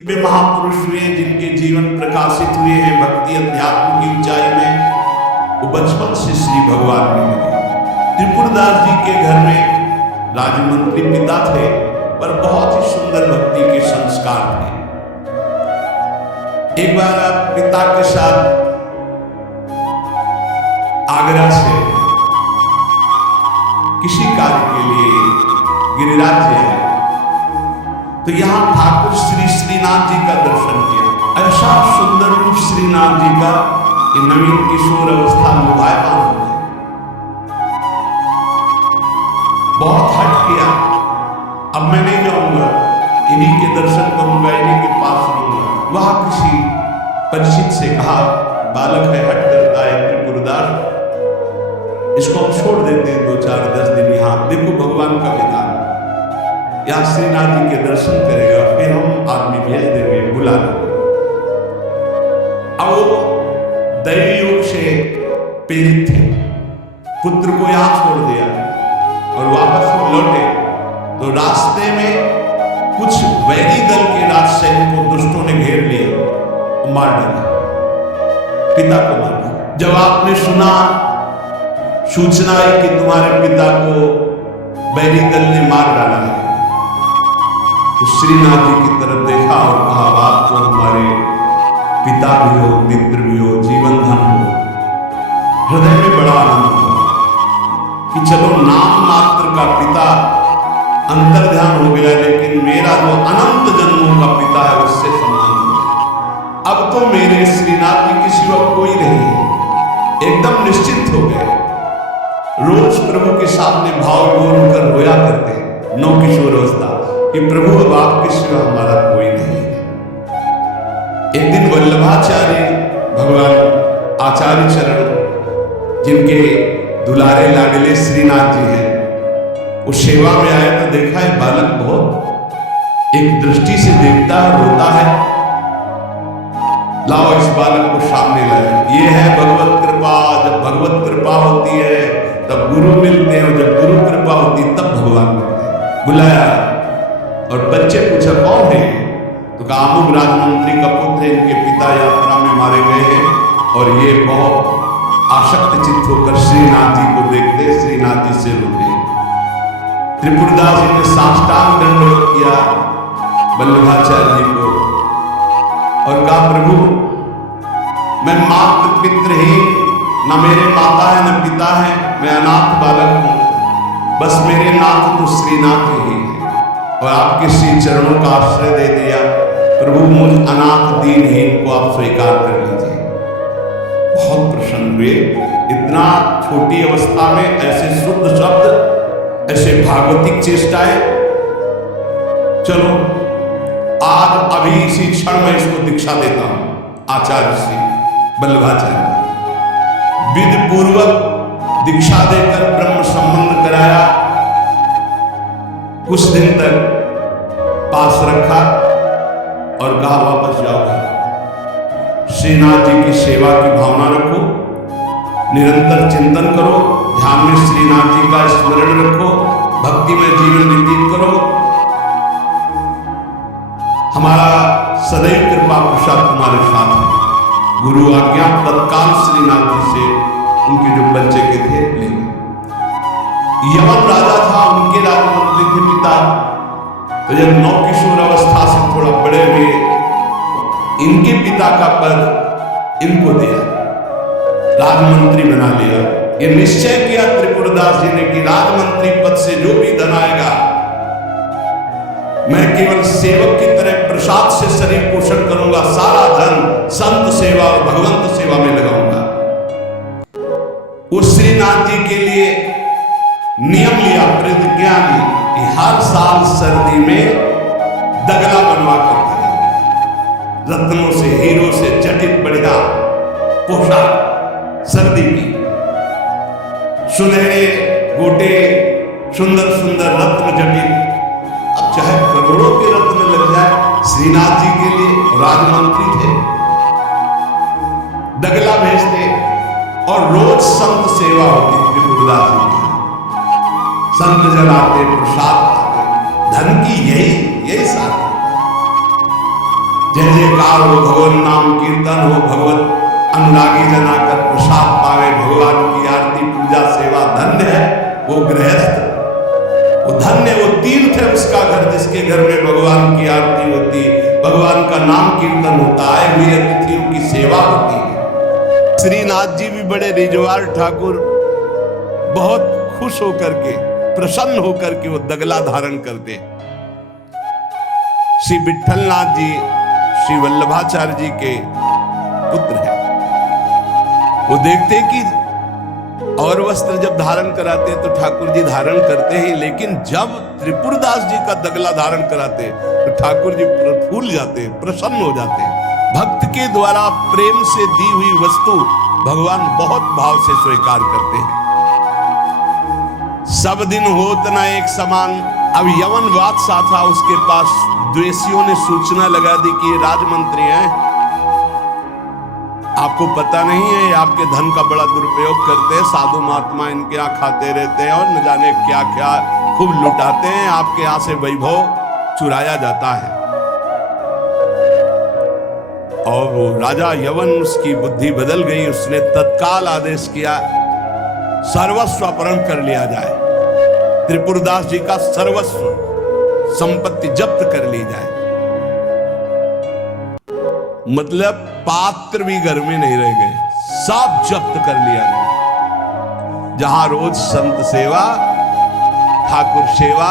वे महापुरुष हुए जिनके जीवन प्रकाशित हुए हैं भक्ति अध्यात्म की ऊंचाई में। वो बचपन से श्री भगवान में लगे। त्रिपुरदास जी के घर में राजमंत्री पिता थे, पर बहुत ही सुंदर भक्ति के संस्कार थे। एक बार पिता के साथ आगरा से किसी कार्य के लिए गिरिराज आए, तो यहां ठाकुर श्री श्रीनाथ जी का दर्शन किया। ऐसा सुंदर रूप श्रीनाथ जी का कि नवीन किशोर अवस्था लुभायमान हो गए। बहुत हट किया, अब मैं नहीं जाऊंगा, इन्हीं के दर्शन करूंगा, इन्हीं के पास रहूंगा। वहां किसी परिचित से कहा, बालक है, हट करता है त्रिपुरदास, इसको हम छोड़ देते हैं 2-4-10 दिन यहाँ। देखो भगवान का विधान, यहाँ श्रीनाथ जी के दर्शन करेगा, फिर हम आदमी भेज देंगे, बुला लेंगे। अब वो दैवी योग से पीड़ित थे, पुत्र को यहाँ छोड़ दिया और वापस वो लौटे तो रास्ते में कुछ वैरी दल के राजसैनिक को दुष्टों ने घेर लिया, मार डाला, पिता को मार डाला। जब आपने सुना सूचना है कि तुम्हारे पिता को वैरी दल ने मार डाला है, तो श्रीनाथ जी की तरफ देखा और कहा, आपको हमारे पिता भी हो, मित्र भी हो, जीवन धन हो। हृदय में बड़ा आनंद हुआ कि चलो नाम मात्र का पिता अंतर्ध्यान हो गया, लेकिन मेरा जो अनंत जन्मों का पिता है उससे संबंध है। अब तो मेरे श्रीनाथ जी के सिवा कोई नहीं है। एकदम निश्चिंत हो गए। रोज प्रभु के सामने भाव विभोर होकर रोया करते, नौ किशोर अवस्था, कि प्रभु अब आपके सिवा हमारा कोई नहीं है। एक दिन वल्लभाचार्य भगवान आचार्य चरण, जिनके दुलारे लाडले श्रीनाथ जी हैं, वो सेवा में आए तो देखा है बालक बहुत एक दृष्टि से देखता है, रोता है। लाओ इस बालक को सामने लाए। ये है भगवत कृपा। जब भगवत कृपा होती है तब गुरु मिलते हैं, और जब गुरु कृपा होती है तब भगवान मिलते हैं। बुलाया और बच्चे पूछा कौन है, तो कहा अमुक राजमंत्री का पुत्र है, इनके पिता यात्रा में मारे गए हैं। और ये बहुत आसक्त चित्त होकर श्रीनाथ जी को देखते, श्रीनाथ जी से रोते। त्रिपुरदास जी ने साष्टांग दंडवत किया वल्लभाचार्य जी को और कहा, प्रभु मैं मात्र पितृहीन, न मेरे माता है न पिता है, मैं अनाथ बालक हूं, बस मेरे नाथ तो श्रीनाथ ही है, और आपके श्री चरणों का आश्रय दे दिया। प्रभु मुझ अनाथ दीनहीन को आप स्वीकार कर लीजिए। बहुत प्रसन्न हुए। इतना छोटी अवस्था में ऐसे शुद्ध शब्द, ऐसे भागवतिक चेष्टाएं। चलो आज अभी इसी क्षण में इसको दीक्षा देता हूं। आचार्य श्री वल्लभाचार्य विधि पूर्वक दीक्षा देकर ब्रह्म संबंध कराया। कुछ दिन तक पास रखा और कहा वापस जाओ घर। श्रीनाथ जी की सेवा की भावना रखो, निरंतर चिंतन करो, ध्यान में श्रीनाथ जी का स्मरण रखो, भक्ति में जीवन व्यतीत करो। हमारा सदैव कृपा प्रसाद तुम्हारे साथ है। गुरु आज्ञा तत्काल श्रीनाथ जी से उनके जो बच्चे के थे ले। यमन राजा था, उनके राजमंत्री थे पिता। तो जब नौ किशोर अवस्था से थोड़ा बड़े हुए, इनके पिता का पद इनको दिया, राजमंत्री बना लिया। ये निश्चय किया त्रिपुरदास जी ने कि राजमंत्री पद से जो भी धन आएगा, मैं केवल सेवक की तरह प्रसाद से शरीर पोषण करूंगा, सारा धन संत सेवा और भगवंत सेवा में लगाऊंगा। वो श्रीनाथ जी के लिए नियम लिया, प्रतिज्ञा ली कि हर साल सर्दी में दगला बनवा कर रत्नों से, हीरो से जटित बढ़िया पोशाक, सर्दी की सुनहरे गोटे, सुंदर सुंदर रत्न जटित। अब चाहे करोड़ों के रत्न लग जाए, श्रीनाथ जी के लिए राजमंत्री थे, दगला भेजते और रोज संत सेवा होती त्रिपुरदास जी की। संत जन आते, प्रसाद आते, धन की यही साथ। जय जयकार हो, भगवान नाम कीर्तन हो, भगवत अनुरागी जना कर प्रसाद पावे, भगवान की आरती पूजा सेवा। धन्य है वो गृहस्थ, वो धन्य वो तीर्थ है उसका घर जिसके घर में भगवान की आरती होती, भगवान का नाम कीर्तन होता, आए हुए अतिथियों की सेवा होती है। श्रीनाथ जी भी बड़े रिजवार ठाकुर, बहुत खुश होकर के, प्रसन्न होकर के वो दगला धारण करते। श्री विठलनाथ जी श्री वल्लभाचार्य जी के पुत्र हैं। वो देखते कि और वस्त्र जब धारण कराते तो ठाकुर जी धारण करते हैं, लेकिन जब त्रिपुरदास जी का दगला धारण कराते तो ठाकुर जी प्रफुल्ल जाते हैं, प्रसन्न हो जाते हैं। भक्त के द्वारा प्रेम से दी हुई वस्तु भगवान बहुत भाव से स्वीकार करते हैं। सब दिन होत न एक समान। अब यवन बादशाह था, उसके पास द्वेषियों ने सूचना लगा दी कि ये राजमंत्री हैं, आपको पता नहीं है, आपके धन का बड़ा दुरुपयोग करते हैं, साधु महात्मा इनके यहाँ खाते रहते हैं और न जाने क्या क्या खूब लुटाते हैं, आपके यहाँ से वैभव चुराया जाता है। और वो राजा यवन, उसकी बुद्धि बदल गई, उसने तत्काल आदेश किया सर्वस्व अपहरण कर लिया जाए, त्रिपुरदास जी का सर्वस्व संपत्ति जब्त कर ली जाए। मतलब पात्र भी घर में नहीं रह गए, सब जब्त कर लिया गया। जहां रोज संत सेवा, ठाकुर सेवा,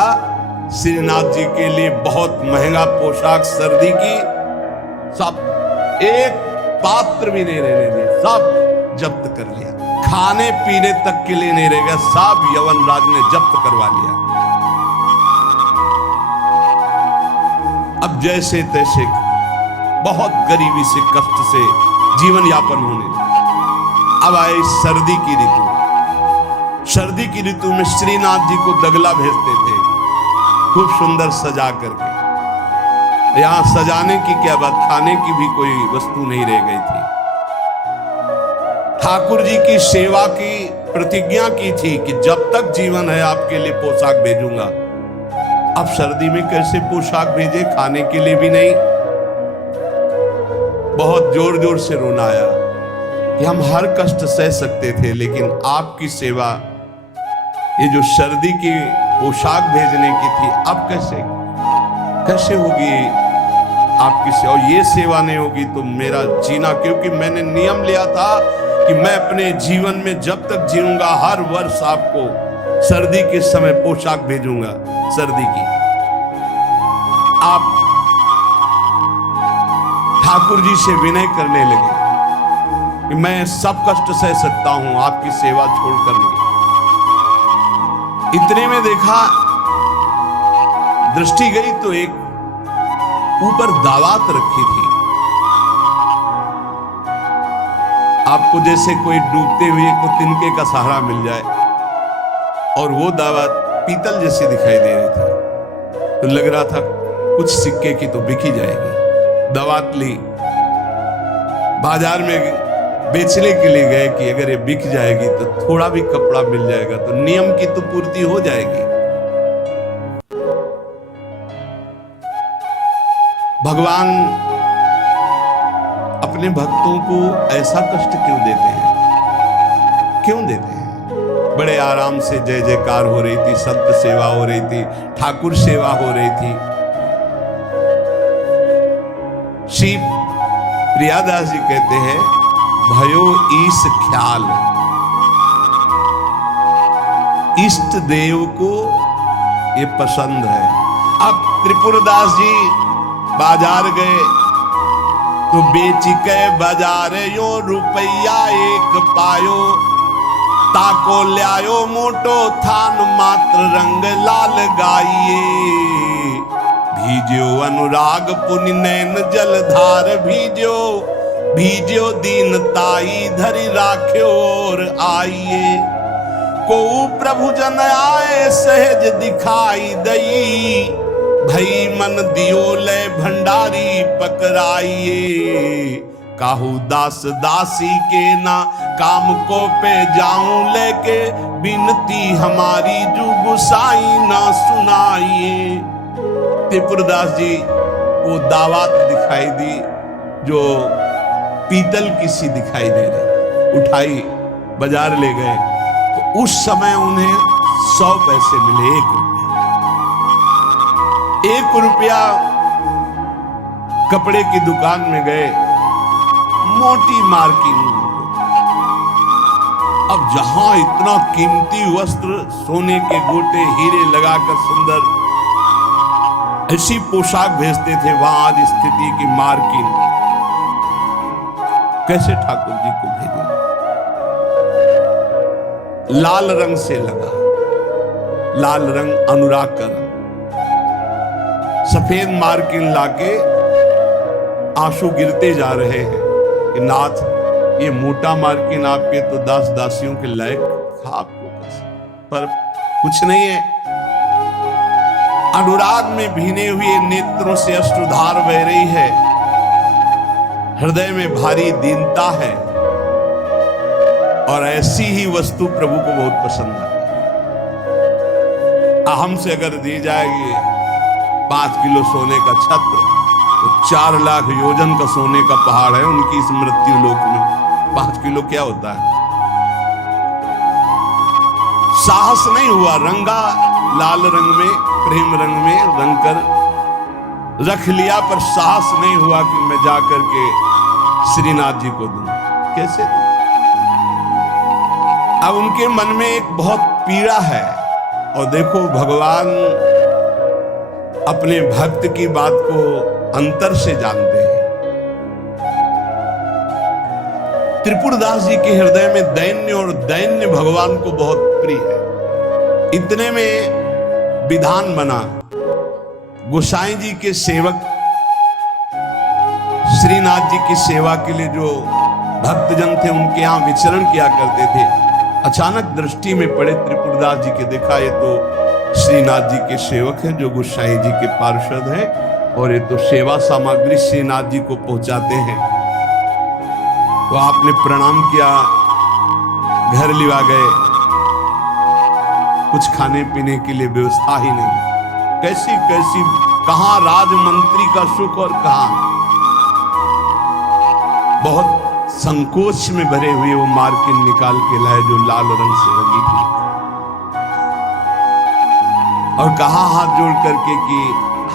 श्रीनाथ जी के लिए बहुत महंगा पोशाक सर्दी की, सब एक पात्र भी नहीं रहने दिए, सब जब्त कर लिया। खाने पीने तक के लिए नहीं रह गया, सब यवन राज ने जब्त करवा लिया। अब जैसे तैसे बहुत गरीबी से, कष्ट से जीवन यापन होने लगा। अब आए सर्दी की ऋतु। सर्दी की ऋतु में श्रीनाथ जी को दगला भेजते थे, खूब सुंदर सजा करके। यहां सजाने की क्या बात, खाने की भी कोई वस्तु नहीं रह गई थी। ठाकुर जी की सेवा की प्रतिज्ञा की थी कि जब तक जीवन है आपके लिए पोशाक भेजूंगा। अब सर्दी में कैसे पोशाक भेजे, खाने के लिए भी नहीं। बहुत जोर जोर से रोना आया कि हम हर कष्ट सह सकते थे, लेकिन आपकी सेवा, ये जो सर्दी की पोशाक भेजने की थी, अब कैसे होगी आपकी सेवा। ये सेवा नहीं होगी तो मेरा जीना, क्योंकि मैंने नियम लिया था कि मैं अपने जीवन में जब तक जीऊंगा हर वर्ष आपको सर्दी के समय पोशाक भेजूंगा सर्दी की। आप ठाकुर जी से विनय करने लगे कि मैं सब कष्ट सह सकता हूं आपकी सेवा छोड़कर नहीं। इतने में देखा, दृष्टि गई तो एक ऊपर दावात रखी थी। आपको जैसे कोई डूबते हुए को तिनके का सहारा मिल जाए, और वो दावत पीतल जैसी दिखाई दे रही था। तो लग रहा था कुछ सिक्के की तो बिकी जाएगी। दावत ली, बाजार में बेचने के लिए गए कि अगर ये बिक जाएगी तो थोड़ा भी कपड़ा मिल जाएगा तो नियम की तो पूर्ति हो जाएगी। भगवान अपने भक्तों को ऐसा कष्ट क्यों देते हैं? क्यों देते हैं? बड़े आराम से जय जयकार हो रही थी, संत सेवा हो रही थी, ठाकुर सेवा हो रही थी। श्री प्रियादास जी कहते हैं, भयो ईश ख्याल, इष्ट देव को ये पसंद है। अब त्रिपुरदास जी बाजार गए तो बेच के बाजार यो रुपया एक पायो, ताको ल्यायो मोटो थान मात्र रंग लाल गाइए, भीजो अनुराग पुनि नैन जलधार भीजो, भीजो दीनताई धरि राख्यो और आइए, को प्रभु जन आए सहज दिखाई दई, भई मन दियो ले भंडारी पकड़ाइए, काहू दास दासी के ना काम को पे जाऊं लेके, बिनती हमारी जो गुसाई ना सुनाइए। त्रिपुरदास जी वो दावत दिखाई दी जो पीतल की सी दिखाई दे रही, उठाई बाजार ले गए तो उस समय उन्हें 100 पैसे मिले, 1 रुपया। कपड़े की दुकान में गए, मोटी मार्किंग। अब जहां इतना कीमती वस्त्र, सोने के गोटे, हीरे लगाकर सुंदर ऐसी पोशाक भेजते थे, वहां आज स्थिति की मार्किंग। कैसे ठाकुर जी को भेजे? लाल रंग से लगा, लाल रंग अनुराग का रंग। सफेद मार्किन लाके आंसू गिरते जा रहे हैं कि नाथ, ये मोटा मार्किन आपके तो दास दासियों के लायक था, आपको पर कुछ नहीं है। अनुराग में भीने हुए नेत्रों से अश्रुधार बह रही है, हृदय में भारी दीनता है, और ऐसी ही वस्तु प्रभु को बहुत पसंद है। हमसे अगर दी जाएगी 5 किलो सोने का छत्र, तो 4 लाख योजन का सोने का पहाड़ है उनकी इस मृत्यु लोक में। 5 किलो क्या होता है? साहस नहीं हुआ, रंगा लाल रंग में, प्रेम रंग में रंग कर रख लिया, पर साहस नहीं हुआ कि मैं जाकर के श्रीनाथ जी को दूं। कैसे दूं? अब उनके मन में एक बहुत पीड़ा है, और देखो भगवान अपने भक्त की बात को अंतर से जानते हैं। त्रिपुरदास जी के हृदय में दैन्य, और दैन्य भगवान को बहुत प्रिय है। इतने में विधान बना, गोसाई जी के सेवक श्रीनाथ जी की सेवा के लिए जो भक्तजन थे उनके यहां विचरण किया करते थे, अचानक दृष्टि में पड़े त्रिपुरदास जी के। देखा ये तो श्रीनाथ जी के सेवक हैं जो गोसाई जी के पार्षद हैं, और ये तो सेवा सामग्री श्रीनाथ जी को पहुंचाते हैं। तो आपने प्रणाम किया, घर लिवा गए, कुछ खाने पीने के लिए व्यवस्था ही नहीं। कैसी कैसी, कहां राजमंत्री का सुख और कहां। बहुत संकोच में भरे हुए वो मार्किन निकाल के लाए जो लाल रंग से रंगी थी, और कहा हाथ जोड़ करके कि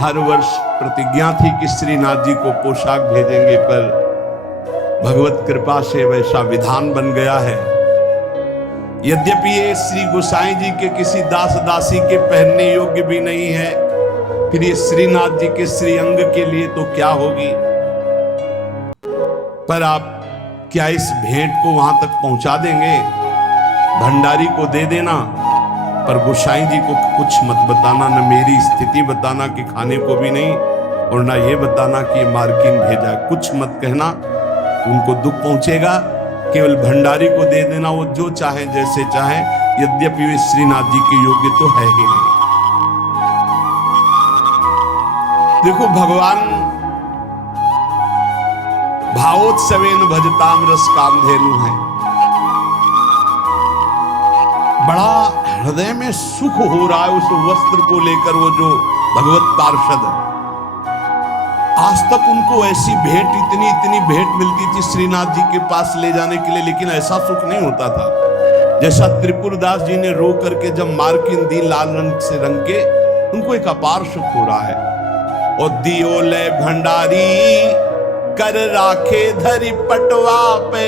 हर वर्ष प्रतिज्ञा थी कि श्रीनाथ जी को पोशाक भेजेंगे, पर भगवत कृपा से वैसा विधान बन गया है। यद्यपि ये श्री गोसाई जी के किसी दास दासी के पहनने योग्य भी नहीं है, फिर ये श्रीनाथ जी के श्रीअंग के लिए तो क्या होगी। पर आप क्या इस भेंट को वहां तक पहुंचा देंगे? भंडारी को दे देना, पर गोसाई जी को कुछ मत बताना, न मेरी स्थिति बताना कि खाने को भी नहीं, और ना ये बताना कि मार्किन भेजा। कुछ मत कहना, उनको दुख पहुंचेगा। केवल भंडारी को दे देना, वो जो चाहे जैसे चाहे, यद्यपि वे श्रीनाथ जी के योग्य तो है ही नहीं। देखो भगवान भावोत्सवेन भजताम रस कामधेनु है। बड़ा हृदय में सुख हो रहा है उस वस्त्र को लेकर। वो जो भगवत पार्षद है, आज तक उनको ऐसी भेंट, इतनी इतनी भेंट मिलती थी श्रीनाथ जी के पास ले जाने के लिए, लेकिन ऐसा सुख नहीं होता था जैसा त्रिपुरदास जी ने रो करके जब मार्किन दी लाल रंग से रंग के, उनको एक अपार सुख हो रहा है। और दियो ले भंडारी कर राखे धरी पटवा पे,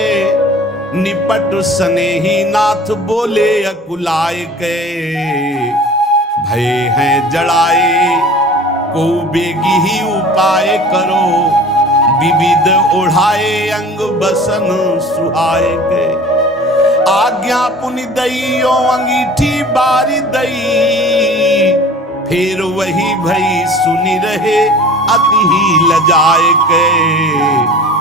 निपट स्नेही नाथ बोले अकुलाय के, भय हैं जड़ाए को बेगी ही उपाय करो, विविध ओढ़ाए अंग बसन सुहाय के। आज्ञा पुनि दइयो अंगीठी बारी दई, फिर वही भई सुनी रहे अति ही लजाए के।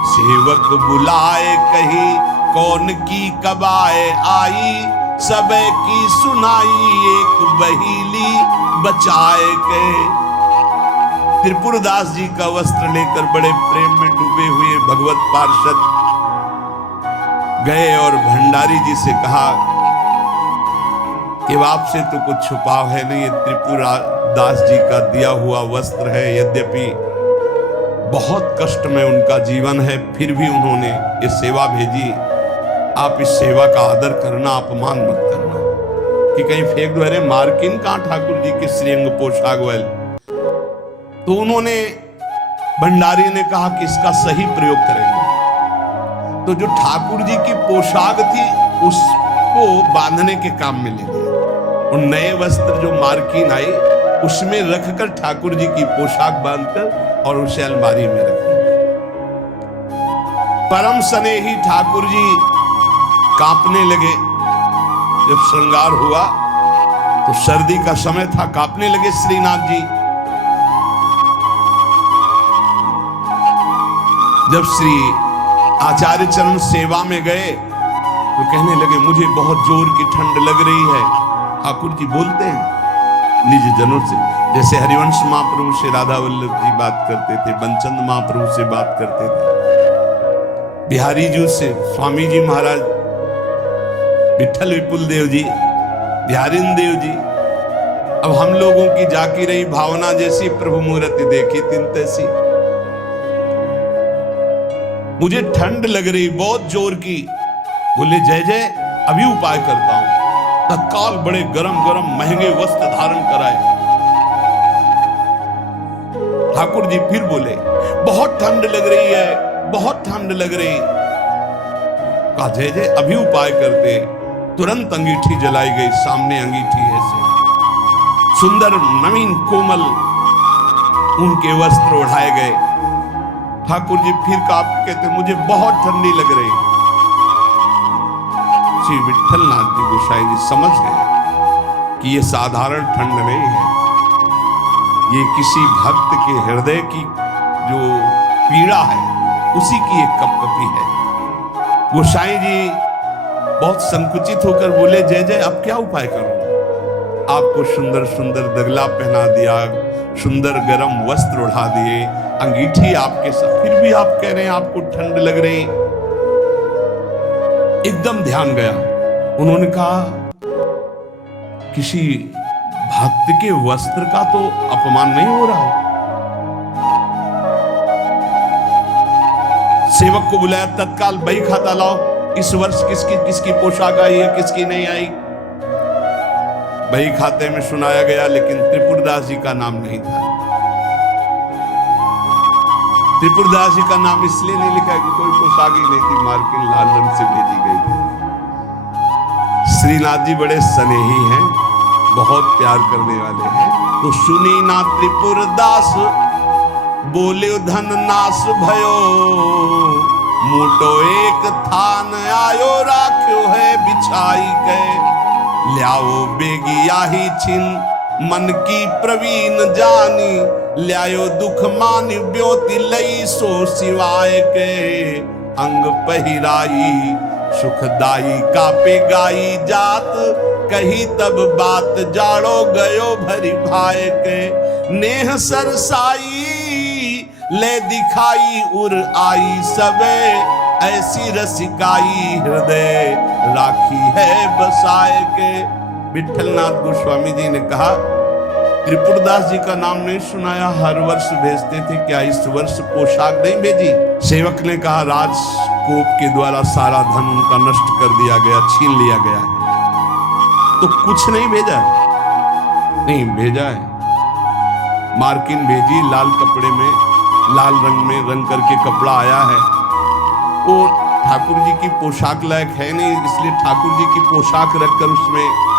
सेवक बुलाए कही कौन की कबाए आई, सबे की सुनाई एक बहीली बचाए के। त्रिपुरदास जी का वस्त्र लेकर बड़े प्रेम में डूबे हुए भगवत पार्षद गए और भंडारी जी से कहा कि आपसे तो कुछ छुपाव है नहीं, ये त्रिपुरदास जी का दिया हुआ वस्त्र है। यद्यपि बहुत कष्ट में उनका जीवन है, फिर भी उन्होंने ये सेवा भेजी। आप इस सेवा का आदर करना, अपमान मत करना कि कहीं फेंक दो, अरे मार्किन कहां ठाकुर जी के श्रीअंग पोशाक वेल। तो उन्होंने, भंडारी ने कहा कि इसका सही प्रयोग करेंगे। तो जो ठाकुर जी की पोशाक थी उसको बांधने के काम में ले लिया। उन नए वस्त्र जो मार्किन आई उसमें रखकर ठाकुर जी की पोशाक बांधकर और उसे अलमारी में रख दिया। परम स्नेही ठाकुर जी कांपने लगे। जब श्रृंगार हुआ तो सर्दी का समय था, कांपने लगे श्रीनाथ जी। जब श्री आचार्य चरण सेवा में गए तो कहने लगे मुझे बहुत जोर की ठंड लग रही है। ठाकुर जी बोलते हैं निज जनों से, जैसे हरिवंश महाप्रभु से राधा वल्लभ जी बात करते थे, बंचंद महाप्रभु से बात करते थे, बिहारी जी से स्वामी जी महाराज, विठल विपुल देव जी, बिहारिन देव जी। अब हम लोगों की जाकी रही भावना जैसी प्रभु मूर्ति देखी तिन तैसी। मुझे ठंड लग रही बहुत जोर की। बोले जय जय अभी उपाय करता हूं। तत्काल बड़े गरम गरम महंगे वस्त्र धारण कराए। ठाकुर जी फिर बोले बहुत ठंड लग रही है, बहुत ठंड लग रही। कहा जय जय अभी उपाय करते। तुरंत अंगीठी जलाई गई, सामने अंगीठी है से सुंदर नवीन कोमल उनके वस्त्र उठाए गए। ठाकुर जी फिर कांप कहते मुझे बहुत ठंडी लग रही। श्री विठलनाथ जी गोसाई जी समझ गए कि ये साधारण ठंड नहीं है, ये किसी भक्त के हृदय की जो पीड़ा है उसी की एक कपकपी है। गोसाई जी बहुत संकुचित होकर बोले जय जय अब क्या उपाय करूं। आपको सुंदर सुंदर दगला पहना दिया, सुंदर गरम वस्त्र उड़ा दिए, अंगीठी आपके साथ, फिर भी आप कह रहे हैं आपको ठंड लग रही। एकदम ध्यान गया। उन्होंने कहा किसी भक्त के वस्त्र का तो अपमान नहीं हो रहा है। सेवक को बुलाया, तत्काल बही खाता लाओ, इस वर्ष किसकी किसकी पोशाक आई है, किसकी नहीं आई। बही खाते में सुनाया गया, लेकिन त्रिपुरदास जी का नाम नहीं था। त्रिपुरदास जी का नाम इसलिए नहीं लिखा कि कोई पोशाक ही नहीं थी, मार्किन लाल रंग से भेजी गई थी। श्रीनाथ जी बड़े स्नेही हैं, बहुत प्यार करने वाले हैं। तो सुनी ना त्रिपुरदास बोले धन नाश भयो, मोटो एक थान आयो राख्यो है बिछाई के, ल्याओ बेगिया ही छिन मन की प्रवीण जानी, ल्यायो दुख मान ब्योति लई सो सिवाय के, अंग पहिराई सुखदाई का पे गाई जात, कही तब बात जाड़ो गयो भरी भाई के, नेह सरसाई ले दिखाई उर आई सबे, ऐसी रसिकाई हृदय राखी है बसाए के। विठलनाथ गोस्वामी जी ने कहा त्रिपुरदास जी का नाम नहीं सुनाया, हर वर्ष भेजते थे, क्या इस वर्ष पोशाक नहीं भेजी। सेवक ने कहा राजकोप के द्वारा सारा धन उनका नष्ट कर दिया गया, छीन लिया गया है, तो कुछ नहीं भेजा। नहीं भेजा है, मार्किन भेजी, लाल कपड़े में, लाल रंग में रंग करके कपड़ा आया है। वो ठाकुर जी की पोशाक लायक है नहीं, इसलिए ठाकुर जी की पोशाक रखकर उसमें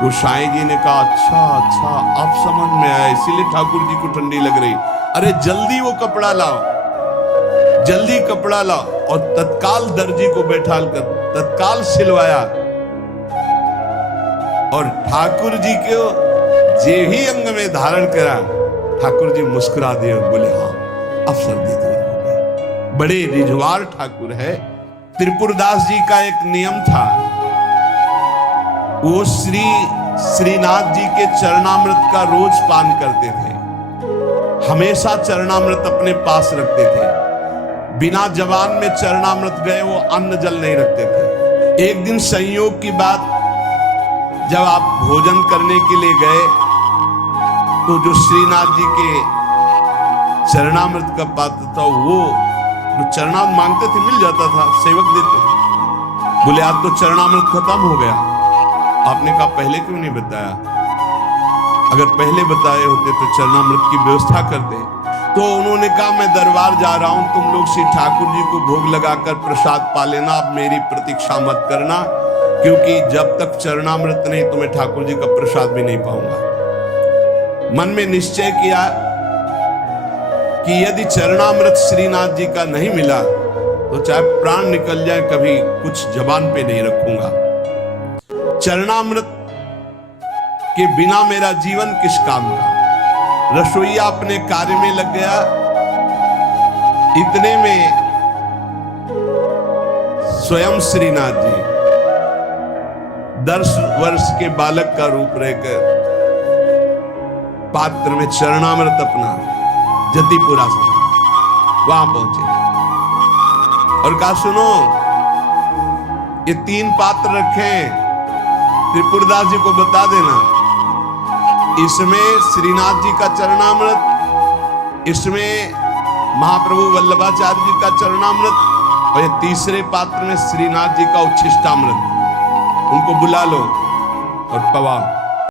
गोसाई जी ने कहा अच्छा अच्छा अब समझ में आया, इसीलिए ठाकुर जी को ठंडी लग रही। अरे जल्दी वो कपड़ा लाओ, जल्दी कपड़ा लाओ। और तत्काल दर्जी को बैठाल कर तत्काल सिलवाया। और ठाकुर जी को जे ही अंग में धारण करा, ठाकुर जी मुस्कुरा दिए और बोले हाँ अब सर्दी दूर हो गई। बड़े रिझवार ठाकुर है। त्रिपुरदास जी का एक नियम था, वो श्रीनाथ जी के चरणामृत का रोज पान करते थे, हमेशा चरणामृत अपने पास रखते थे। बिना जवान में चरणामृत गए वो अन्न जल नहीं रखते थे। एक दिन संयोग की बात, जब आप भोजन करने के लिए गए तो जो श्रीनाथ जी के चरणामृत का पात्र था, वो जो चरणामृत मांगते थे मिल जाता था, सेवक देते थे। बोले आज तो चरणामृत खत्म हो गया। आपने कहा पहले क्यों नहीं बताया? अगर पहले बताए होते तो चरणामृत की व्यवस्था करते। तो उन्होंने कहा मैं दरबार जा रहा हूं, तुम लोग श्री ठाकुर जी को भोग लगाकर प्रसाद पा लेना, अब मेरी प्रतीक्षा मत करना, क्योंकि जब तक चरणामृत नहीं तो मैं ठाकुर जी का प्रसाद भी नहीं पाऊंगा। मन में निश्चय किया कि यदि चरणामृत श्रीनाथ जी का नहीं मिला तो चाहे प्राण निकल जाए कभी कुछ जबान पे नहीं रखूंगा। चरणामृत के बिना मेरा जीवन किस काम का। रसोईया अपने कार्य में लग गया। इतने में स्वयं श्रीनाथ जी 10 वर्ष के बालक का रूप रहकर पात्र में चरणामृत अपना जतिपुरा से वहां पहुंचे और कहा सुनो, ये 3 पात्र रखे, त्रिपुरदास जी को बता देना, इसमें श्रीनाथ जी का चरणामृत, इसमें महाप्रभु वल्लभाचार्य जी का चरणामृत, और ये तीसरे पात्र में श्रीनाथ जी का उच्छिष्टामृत। उनको बुला लो और पवाओ।